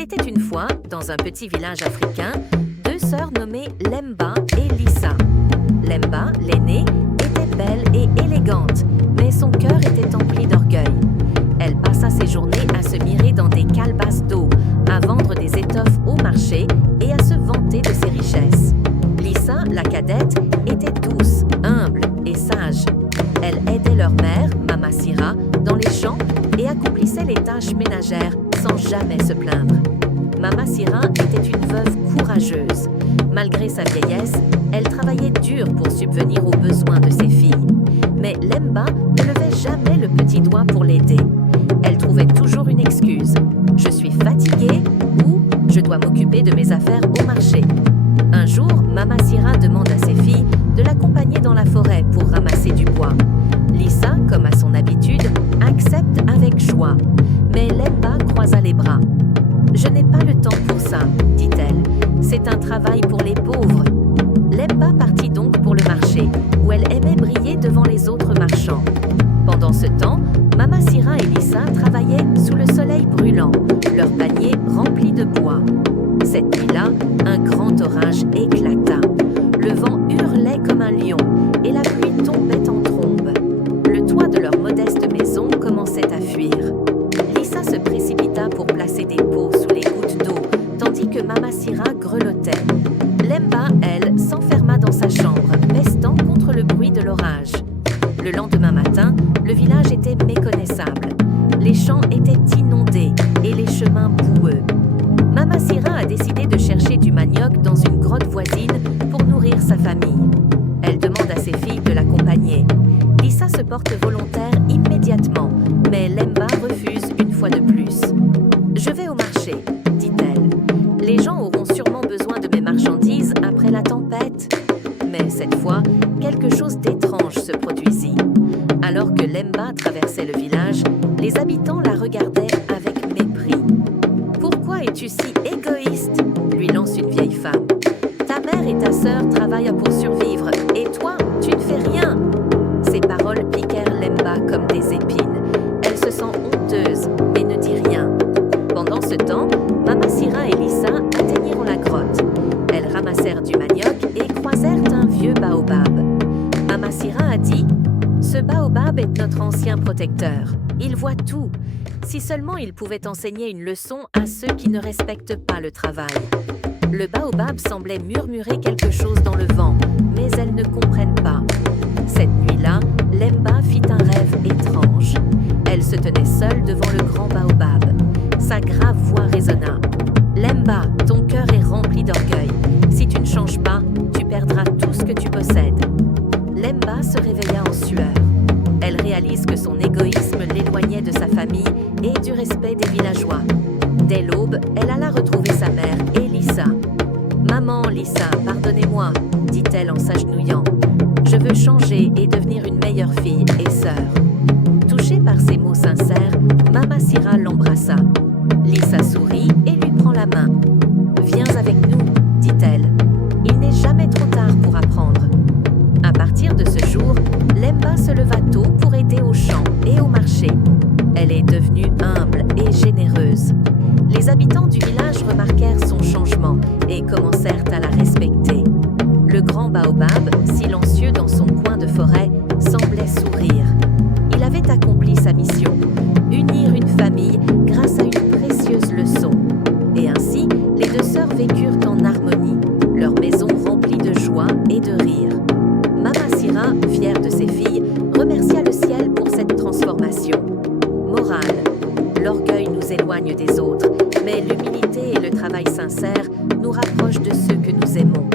Il était une fois, dans un petit village africain, deux sœurs nommées Lemba et Lissa. Lemba, l'aînée, était belle et élégante, mais son cœur était empli d'orgueil. Elle passa ses journées à se mirer dans des calebasses d'eau, à vendre des étoffes au marché et à se vanter de ses richesses. Lissa, la cadette, était douce, humble et sage. Elle aidait leur mère, Mama Sira, dans les champs et accomplissait les tâches ménagères sans jamais se plaindre. Mama Sira était une veuve courageuse. Malgré sa vieillesse, elle travaillait dur pour subvenir aux besoins de ses filles. Mais Lemba ne levait jamais le petit doigt pour l'aider. Elle trouvait toujours une excuse. « Je suis fatiguée » ou « Je dois m'occuper de mes affaires au marché ». Un jour, Mama Sira demande à ses filles de l'accompagner dans la forêt pour ramasser du bois. Lissa, comme à son habitude, accepte avec joie. Mais Lemba croisa les bras. « Je n'ai pas le temps pour ça, dit-elle. C'est un travail pour les pauvres. » Lemba partit donc pour le marché, où elle aimait briller devant les autres marchands. Pendant ce temps, Mama Sira et Lissa travaillaient sous le soleil brûlant, leurs paniers remplis de bois. Cette nuit-là, un grand orage éclata. Le vent hurlait comme un lion et la pluie tombait en trombe. Le toit de leur modeste maison commençait à fuir. Lissa se précipita pour placer des pots sous les gouttes d'eau, tandis que Mama Sira grelottait. Lemba, elle, s'enferma dans sa chambre, pestant contre le bruit de l'orage. Le lendemain matin, le village était méconnaissable. Les champs étaient inondés et les chemins boueux. Mama Sira a décidé de chercher du manioc dans une grotte voisine pour nourrir sa famille. Elle demande à ses filles de l'accompagner. Lissa se porte volontaire immédiatement, mais Lemba refuse une fois de plus. « Je vais au marché, dit-elle. Les gens auront sûrement besoin de mes marchandises après la tempête. » Mais cette fois, quelque chose d'étrange se produisit. Alors que Lemba traversait le village, les habitants la regardaient avec mépris. « Pourquoi es-tu si égoïste ?» lui lance une vieille femme. « Ta mère et ta sœur travaillent pour survivre, et toi, tu ne fais rien !» Ces paroles piquèrent Lemba comme des épines. Elle se sent honteuse, mais ne dit rien. Pendant ce temps, Mama Sira et Lissa atteignirent la grotte. Elles ramassèrent du manioc et croisèrent un vieux baobab. Mama Sira a dit « Ce baobab est notre ancien protecteur. Il voit tout. Si seulement il pouvait enseigner une leçon à ceux qui ne respectent pas le travail. » Le baobab semblait murmurer quelque chose dans le vent, mais elles ne comprennent pas. Cette nuit-là, Lemba fit un rêve étrange. Elle se tenait seule devant le grand baobab. Sa grave voix résonna. « Lemba, ton cœur est rempli d'orgueil. Si tu ne changes pas, tu perdras tout ce que tu possèdes. » Lemba se réveilla en sueur. Elle réalise que son égoïsme l'éloignait de sa famille et du respect des villageois. Dès l'aube, elle alla retrouver sa mère et Lissa. « Maman, Lissa, pardonnez-moi, dit-elle en s'agenouillant. Je veux changer et devenir une meilleure fille et sœur. » Touchée par ces mots sincères, Mama Sira l'embrassa. Lissa sourit et lui prend la main. « Viens avec nous, dit-elle. Il n'est jamais trop tard pour apprendre. » À partir de ce jour, Lemba se leva tôt pour aider au champ et au marché. Elle est devenue humble et généreuse. Les habitants du village remarquèrent son changement et commencèrent à la respecter. Le grand baobab, silencieux dans son coin de forêt, semblait sourire. Il avait accompli sa mission, unir une famille grâce à une précieuse leçon. Et ainsi, les deux sœurs vécurent en harmonie, leur maison remplie de joie et de rire. Mama Sira, fière de ses filles, remercia le ciel pour cette transformation. Morale: l'orgueil nous éloigne des autres, mais l'humilité et le travail sincère nous rapprochent de ceux que nous aimons.